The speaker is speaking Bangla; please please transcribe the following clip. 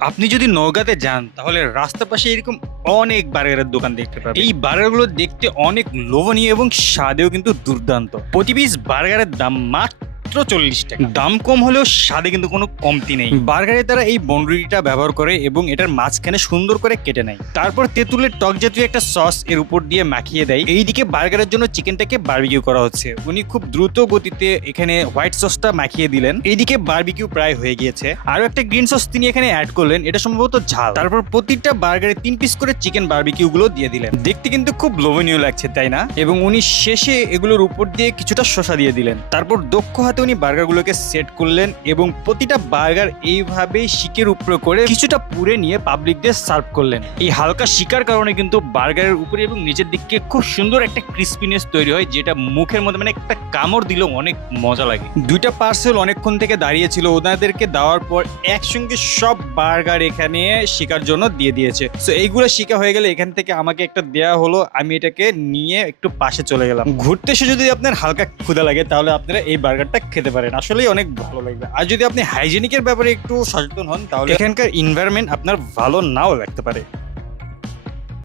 আপনি যদি নওগাঁতে যান, তাহলে রাস্তার পাশে এরকম অনেক বার্গারের দোকান দেখতে পাবেন। এই বার্গারগুলো দেখতে অনেক লোভনীয় এবং স্বাদেও কিন্তু দুর্দান্ত। প্রতি পিস বার্গারের দাম মাত্র চল্লিশ টাকা। দাম কম হলেও স্বাদে কিন্তু কোনো কমতি নেই। বার্গারে তারা এই বনরুটিটা ব্যবহার করে এবং এটার মাঝখানে সুন্দর করে কেটে নেয়। তারপর তেঁতুলের টক জাতীয় একটা সস এর উপর দিয়ে মাখিয়ে দেয়। এইদিকে বার্গারের জন্য চিকেনটাকে বারবিকিউ করা হচ্ছে। উনি খুব দ্রুত গতিতে এখানে হোয়াইট সসটা মাখিয়ে দিলেন। এইদিকে বারবিকিউ প্রায় হয়ে গিয়েছে। আরও একটা গ্রিন সস তিনি এখানে অ্যাড করলেন। এটা সম্ভবত ঝাল। তারপর প্রতিটা বার্গারে তিন পিস করে চিকেন বারবিকিউ গুলো দিয়ে দিলেন। দেখতে কিন্তু খুব লোভনীয় লাগছে তাই না? এবং উনি শেষে এগুলোর উপর দিয়ে কিছুটা শসা দিয়ে দিলেন। তারপর দক্ষ হাতে উনি বার্গারগুলোকে সেট করলেন এবং প্রতিটা বার্গার এইভাবে শিকের উপরে করে কিছুটা পুড়ে নিয়ে পাবলিকদের সার্ভ করলেন। এই হালকা শিকার কারণে কিন্তু বার্গারের উপরে এবং নিচের দিকে খুব সুন্দর একটা ক্রিস্পিনেস তৈরি হয়, যেটা মুখের মধ্যে মানে একটা কামড় দিলেও অনেক মজা লাগে। দুইটা পার্সেল অনেকক্ষণ থেকে দাঁড়িয়ে ছিল ওনাদেরকে দেওয়ার পর একসঙ্গে সব বার্গার এখানে শিকার জন্য দিয়ে দিয়েছে। তো এইগুলো শিকা হয়ে গেলে এখান থেকে আমাকে একটা দেয়া হলো, আমি এটাকে নিয়ে একটু পাশে চলে গেলাম। ঘুরতে এসে যদি আপনার হালকা ক্ষুদা লাগে, তাহলে আপনারা এই বার্গারটা খেতে পারেন। আসলে অনেক ভালো লাগবে। আর যদি আপনি হাইজেনিকের ব্যাপারে একটু সচেতন হন, তাহলে এখানকার এনভায়রনমেন্ট আপনার ভালো নাও লাগতে পারে।